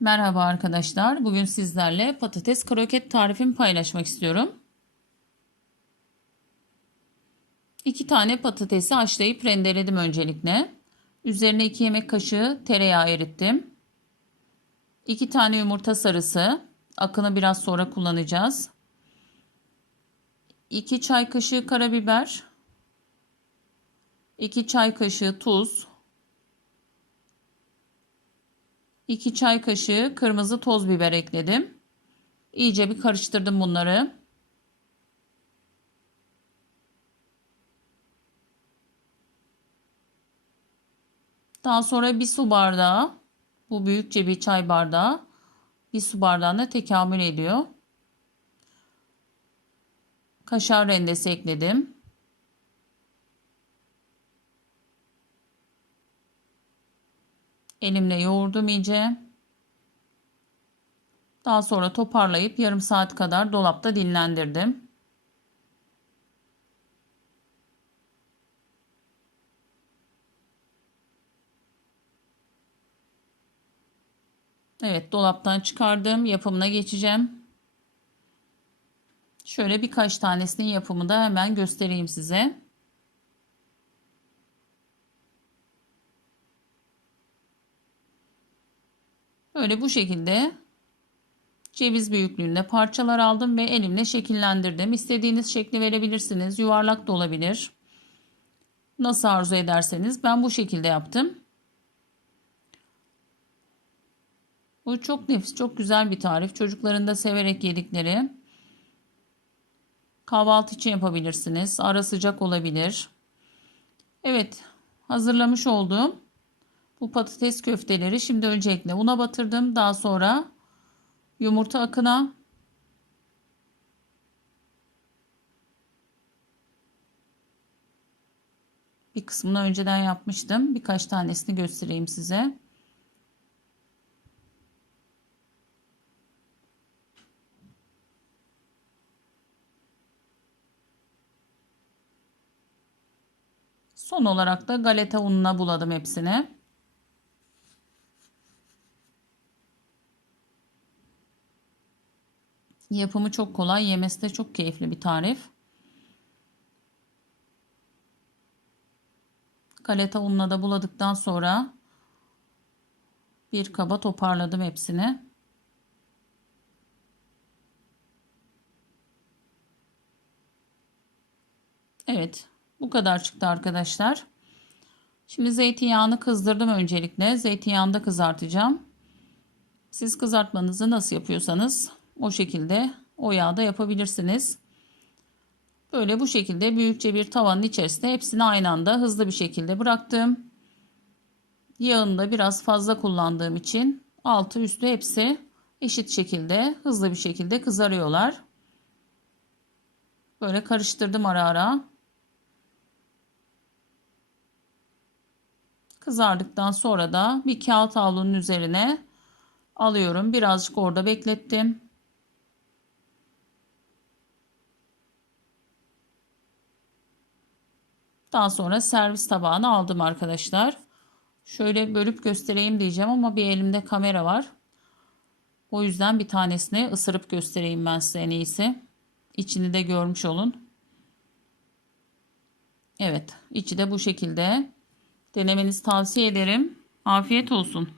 Merhaba arkadaşlar. Bugün sizlerle patates kroket tarifimi paylaşmak istiyorum. İki tane patatesi haşlayıp rendeledim öncelikle. Üzerine iki yemek kaşığı tereyağı erittim. İki tane yumurta sarısı. Akını biraz sonra kullanacağız. İki çay kaşığı karabiber. İki çay kaşığı tuz. 2 çay kaşığı kırmızı toz biber ekledim. İyice bir karıştırdım bunları. Daha sonra bir su bardağı, bu büyükçe bir çay bardağı, bir su bardağına tekamül ediyor. Kaşar rendesi ekledim. Elimle yoğurdum iyice. Daha sonra toparlayıp yarım saat kadar dolapta dinlendirdim. Evet dolaptan çıkardım. Yapımına geçeceğim. Şöyle birkaç tanesinin yapımı da hemen göstereyim size. Böyle bu şekilde ceviz büyüklüğünde parçalar aldım ve elimle şekillendirdim. İstediğiniz şekli verebilirsiniz. Yuvarlak da olabilir. Nasıl arzu ederseniz ben bu şekilde yaptım. Bu çok nefis, çok güzel bir tarif. Çocukların da severek yedikleri. Kahvaltı için yapabilirsiniz. Ara sıcak olabilir. Evet, hazırlamış olduğum bu patates köfteleri şimdi öncelikle una batırdım. Daha sonra yumurta akına bir kısmını önceden yapmıştım. Birkaç tanesini göstereyim size. Son olarak da galeta ununa buladım hepsini. Yapımı çok kolay, yemesi de çok keyifli bir tarif. Galeta ununa da buladıktan sonra bir kaba toparladım hepsini. Evet, bu kadar çıktı arkadaşlar. Şimdi zeytinyağını kızdırdım öncelikle. Zeytinyağında kızartacağım. Siz kızartmanızı nasıl yapıyorsanız o şekilde o yağda yapabilirsiniz. Böyle bu şekilde büyükçe bir tavanın içerisinde hepsini aynı anda hızlı bir şekilde bıraktım. Yağını da biraz fazla kullandığım için altı üstü hepsi eşit şekilde hızlı bir şekilde kızarıyorlar. Böyle karıştırdım ara ara. Kızardıktan sonra da bir kağıt havlunun üzerine alıyorum. Birazcık orada beklettim. Daha sonra servis tabağına aldım arkadaşlar. Şöyle bölüp göstereyim diyeceğim ama bir elimde kamera var. O yüzden bir tanesini ısırıp göstereyim ben size en iyisi. İçini de görmüş olun. Evet içi de bu şekilde. Denemenizi tavsiye ederim. Afiyet olsun.